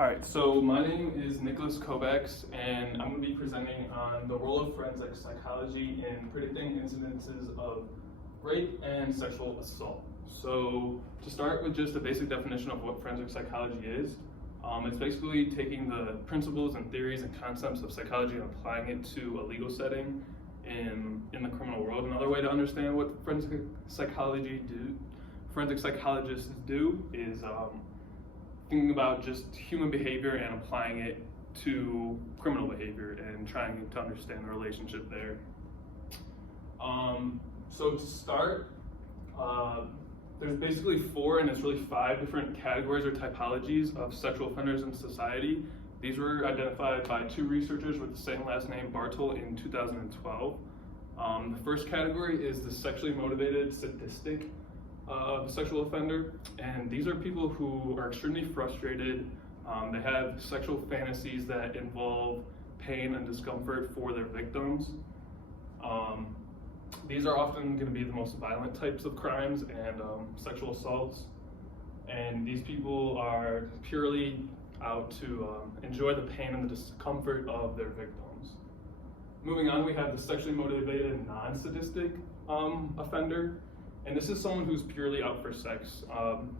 All right, so my name is Nicholas Kovacs, and I'm going to be presenting on the role of forensic psychology in predicting incidences of rape and sexual assault. So to start with just a basic definition of what forensic psychology is, it's basically taking the principles and theories and concepts of psychology and applying it to a legal setting in the criminal world. Another way to understand what forensic psychologists do is thinking about just human behavior and applying it to criminal behavior and trying to understand the relationship there. So to start, there's basically four, and it's really five different categories or typologies of sexual offenders in society. These were identified by two researchers with the same last name, Bartle, in 2012. The first category is the sexually motivated sadistic sexual offender, and these are people who are extremely frustrated. They have sexual fantasies that involve pain and discomfort for their victims. These are often going to be the most violent types of crimes and sexual assaults, and these people are purely out to enjoy the pain and the discomfort of their victims. Moving on, we have the sexually motivated non-sadistic offender. And this is someone who's purely out for sex.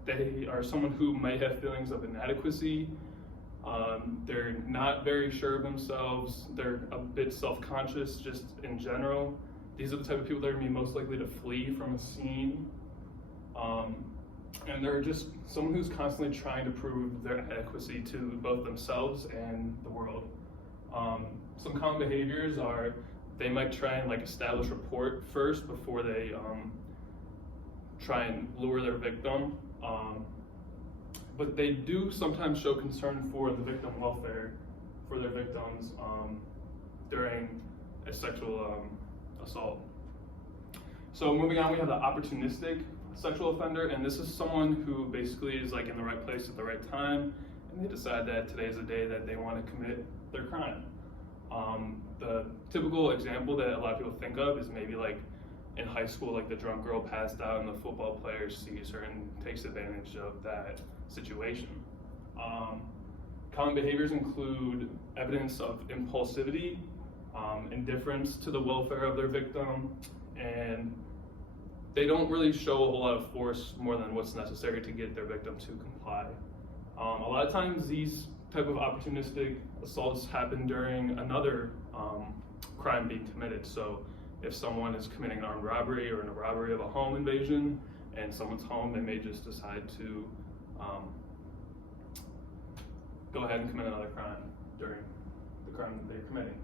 They are someone who may have feelings of inadequacy. They're not very sure of themselves. They're a bit self-conscious just in general. These are the type of people that are going to be most likely to flee from a scene. And they're just someone who's constantly trying to prove their adequacy to both themselves and the world. Some common behaviors are they might try and establish rapport first before they try and lure their victim, but they do sometimes show concern for the victim welfare for their victims during a sexual assault. So moving on, we have the opportunistic sexual offender, and this is someone who basically is in the right place at the right time, and they decide that today's the day that they want to commit their crime. The typical example that a lot of people think of is maybe in high school, the drunk girl passed out and the football player sees her and takes advantage of that situation. Common behaviors include evidence of impulsivity, indifference to the welfare of their victim, and they don't really show a whole lot of force more than what's necessary to get their victim to comply. A lot of times these type of opportunistic assaults happen during another crime being committed. So if someone is committing an armed robbery or a robbery of a home invasion and someone's home, they may just decide to go ahead and commit another crime during the crime that they're committing.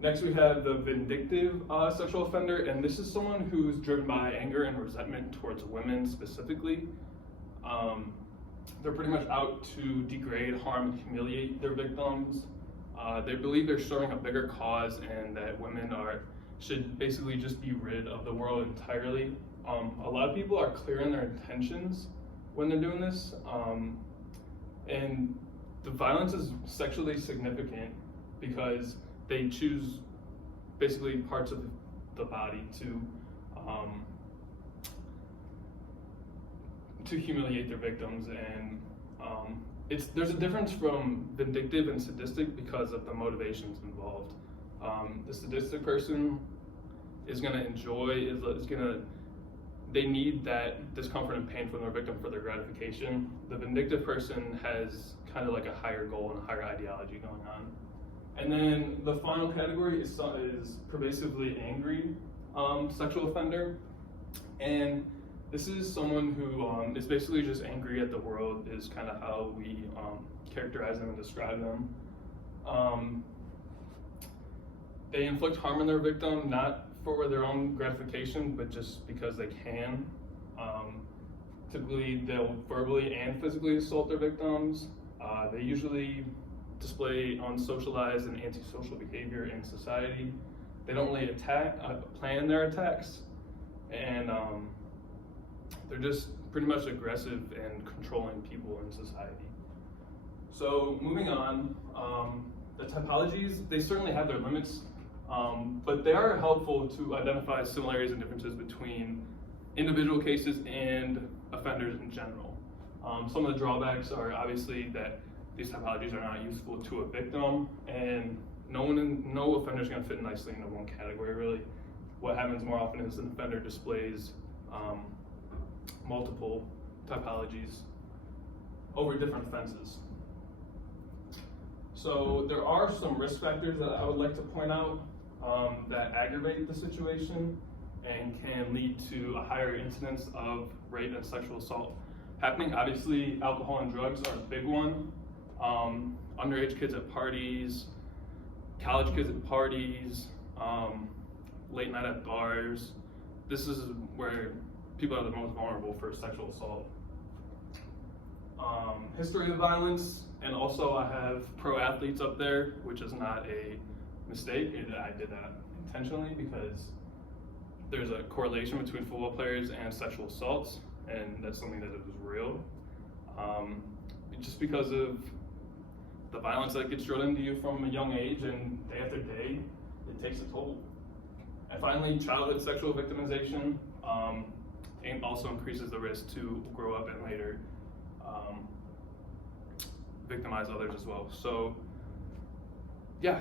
Next, we have the vindictive sexual offender, and this is someone who's driven by anger and resentment towards women specifically. They're pretty much out to degrade, harm, and humiliate their victims. They believe they're serving a bigger cause and that women should basically just be rid of the world entirely. A lot of people are clear in their intentions when they're doing this, and the violence is sexually significant because they choose basically parts of the body to humiliate their victims, and there's a difference from vindictive and sadistic because of the motivations involved. The sadistic person is going to enjoy, they need that discomfort and pain from their victim for their gratification. The vindictive person has kind of a higher goal and a higher ideology going on. And then the final category is pervasively angry sexual offender. And this is someone who is basically just angry at the world, is kind of how we characterize them and describe them. They inflict harm on their victim, not for their own gratification, but just because they can. Typically, they'll verbally and physically assault their victims. They usually display unsocialized and antisocial behavior in society. They don't really plan their attacks, and they're just pretty much aggressive and controlling people in society. So moving on, the typologies, they certainly have their limits, but they are helpful to identify similarities and differences between individual cases and offenders in general. Some of the drawbacks are obviously that these typologies are not useful to a victim, and no offender is going to fit nicely into one category, really. What happens more often is an offender displays multiple typologies over different offenses. So there are some risk factors that I would like to point out that aggravate the situation and can lead to a higher incidence of rape and sexual assault happening. Obviously, alcohol and drugs are a big one. Underage kids at parties, college kids at parties, late night at bars. This is where people are the most vulnerable for sexual assault. History of violence, and also I have pro athletes up there, which is not a mistake. I did that intentionally because there's a correlation between football players and sexual assaults, and that's something that was real. Just because of the violence that gets drilled into you from a young age, and day after day, it takes a toll. And finally, childhood sexual victimization and also increases the risk to grow up and later victimize others as well. So, yeah.